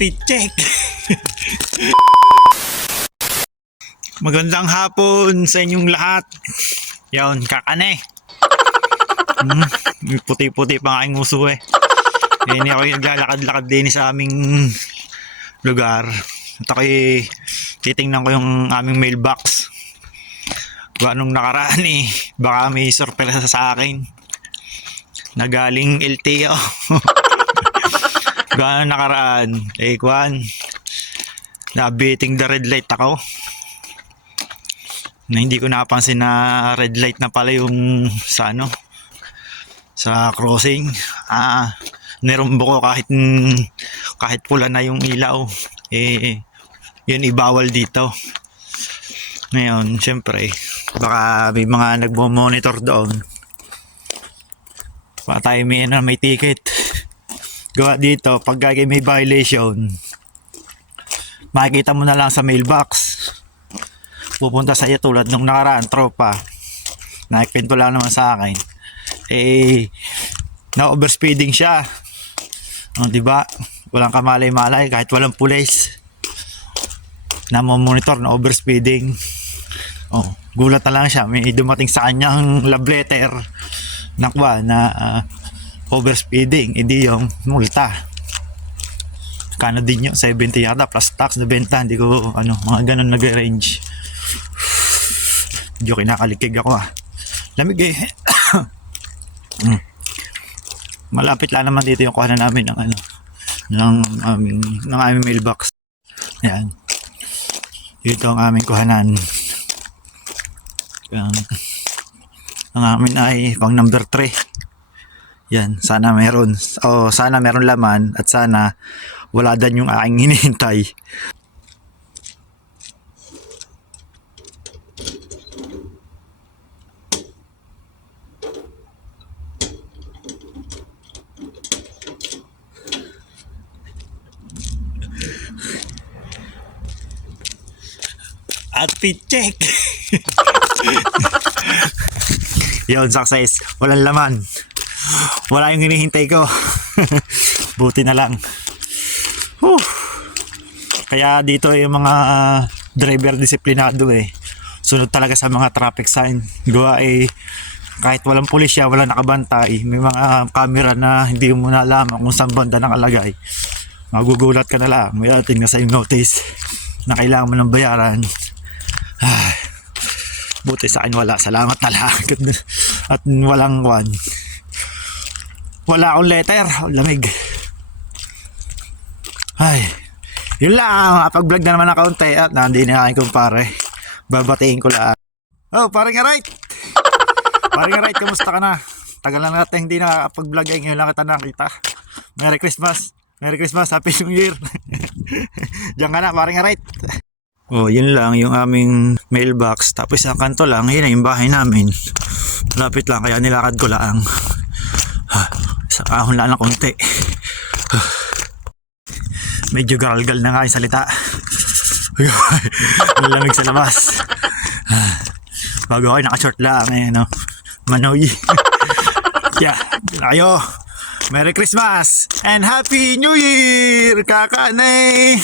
Speed check. Magandang hapon sa inyong lahat. Yan, kakane. Hmm, puti-puti pa nga yung uso eh. Hindi ako yung naglalakad-lakad din sa aming lugar. At ako'y titingnan ko yung aming mailbox. Ba nung nakaraan eh, baka may sorpresa sa akin. Na galing LTO. Gano'n nakaraan? Eh, kwan. Nabiting the red light ako. Na hindi ko napansin na red light na pala yung sa ano sa crossing. Ah, nirumbo ko kahit kahit pula na yung ilaw. Eh, yun ibawal dito. Ngayon, syempre, baka may mga nagmo-monitor doon. Baka tayo may, ano, may ticket gawa dito, pag may violation, makikita mo na lang sa mailbox. Pupunta sa iyo tulad nung nakaraan, tropa. Nakikwento lang naman sa akin. Eh, na-overspeeding siya. O, di ba? Walang kamalay-malay, kahit walang pulis. Na monitor na overspeeding. Oh, gulat na lang siya. May dumating sa kanyang love letter na na ah, overspeeding, hindi yung multa. Kano din yun, 70 yata, plus tax na benta, hindi ko, ano, mga ganun nag-range. Medyo kinakalikig ako ah. Lamig eh. Malapit lang naman dito yung kuha na namin ng ano, ng aming, ng aming mailbox. Yan. Dito ang aming kuhanan. Yan. Ang amin ay pang number 3. Yan, sana meron. O sana meron laman at sana wala dan yung aking hinihintay. At check. Yon, success. Walang laman. Wala yung hinihintay ko. Buti na lang. Whew. Kaya dito yung mga driver disiplinado eh. Sunod talaga sa mga traffic sign. Gawa eh, kahit walang pulisya, wala nakabantay, may mga camera na hindi mo na alam kung saan banda nakalagay. Magugulat ka na lang. May ating na sa notice na kailangan mo ng bayaran. Ay, buti sa akin wala. Salamat na lang. At walang one. Wala akong letter. Lamig. Ay. Yun lang. Pag-vlog na naman ng kaunti at nandi na aking kumpare. Babatiin ko lang. Oh, pare nga right. Pare nga right, kamusta ka na? Tagal na natin hindi nakakapag-vlog ay ngayon lang kita nakita. Merry Christmas. Merry Christmas. Happy New Year. Diyan ka na, pare nga right. Oh, yun lang yung aming mailbox. Tapos ang kanto lang, yun na yung bahay namin. Lapit lang, kaya nilakad ko lang. Ah, Sa ahon lang ng konti. Medyo galgal na nga yung salita. Ang lamig sa labas. Bago ako naka-short lang eh, no? Manoy. yeah, kayo. Merry Christmas and Happy New Year! Kakanay!